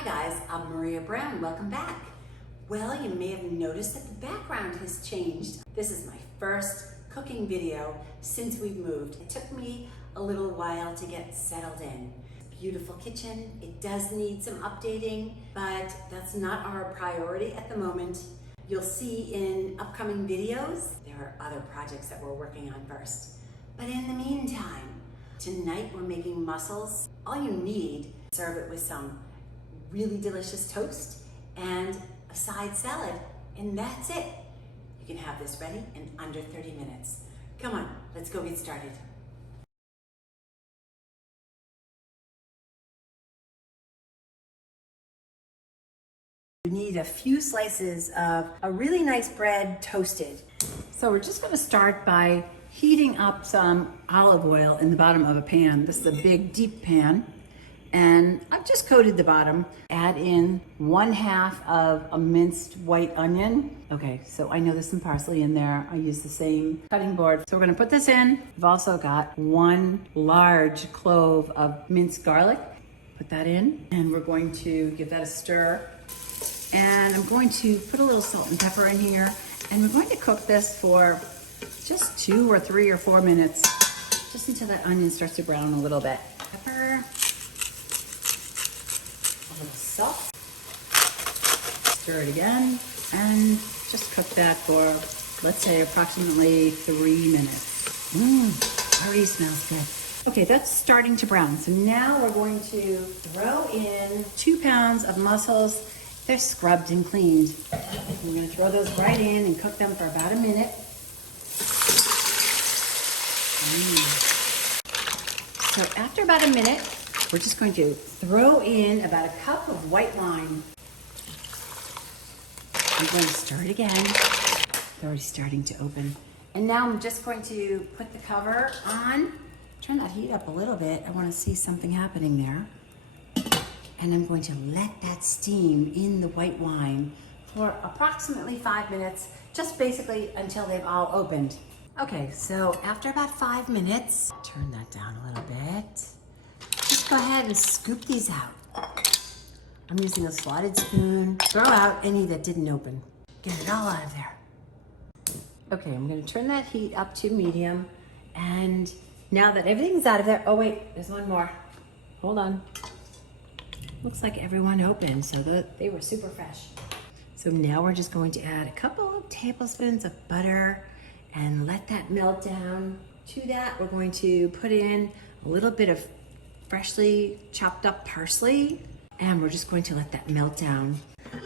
Hi guys, I'm Maria Brown. Welcome back. Well, you may have noticed that the background has changed. This is my first cooking video since we've moved. It took me a little while to get settled in. Beautiful kitchen. It does need some updating, but that's not our priority at the moment. You'll see in upcoming videos, there are other projects that we're working on first. But in the meantime, tonight we're making mussels. All you need, serve it with some really delicious toast and a side salad, and that's it. You can have this ready in under 30 minutes. Come on, let's go get started. You need a few slices of a really nice bread toasted. So we're just going to start by heating up some olive oil in the bottom of a pan. This is a big, deep pan. And I've just coated the bottom. Add in 1/2 of a minced white onion. Okay, so I know there's some parsley in there. I use the same cutting board. So we're gonna put this in. I've also got 1 large clove of minced garlic. Put that in, and we're going to give that a stir. And I'm going to put a little salt and pepper in here, and we're going to cook this for just 2 or 3 or 4 minutes, just until that onion starts to brown a little bit. Pepper. Salt. Stir it again and just cook that for, let's say, approximately 3 minutes. Already smells good. Okay, that's starting to brown. So now we're going to throw in 2 pounds of mussels. They're scrubbed and cleaned. We're going to throw those right in and cook them for about a minute. So after about a minute, we're just going to throw in about a cup of white wine. I'm going to stir it again. It's already starting to open. And now I'm just going to put the cover on. Turn that heat up a little bit. I want to see something happening there. And I'm going to let that steam in the white wine for approximately 5 minutes, just basically until they've all opened. Okay, so after about 5 minutes, turn that down a little bit. Just go ahead and scoop these out. I'm using a slotted spoon. Throw out any that didn't open. Get it all out of there. Okay, I'm gonna turn that heat up to medium. And now that everything's out of there, oh wait, there's one more. Hold on. Looks like everyone opened, so they were super fresh. So now we're just going to add a couple of tablespoons of butter and let that melt down. To that, we're going to put in a little bit of freshly chopped up parsley, and we're just going to let that melt down.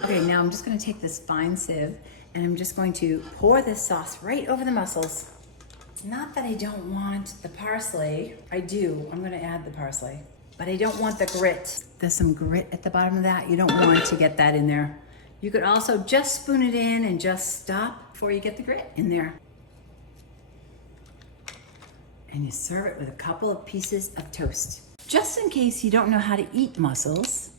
Okay, now I'm just going to take this fine sieve and I'm just going to pour this sauce right over the mussels. It's not that I don't want the parsley. I do. I'm going to add the parsley, but I don't want the grit. There's some grit at the bottom of that. You don't want to get that in there. You could also just spoon it in and just stop before you get the grit in there. And you serve it with a couple of pieces of toast. Just in case you don't know how to eat mussels,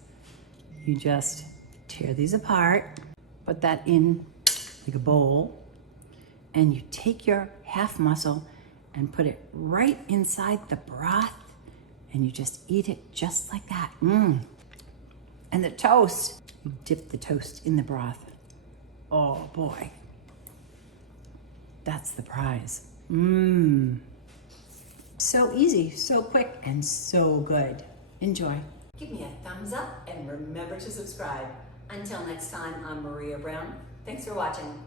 you just tear these apart, put that in like a bowl, and you take your half mussel and put it right inside the broth, and you just eat it just like that. And the toast, you dip the toast in the broth. Oh boy, that's the prize. So easy, so quick, and so good. Enjoy. Give me a thumbs up and remember to subscribe. Until next time, I'm Maria Brown. Thanks for watching.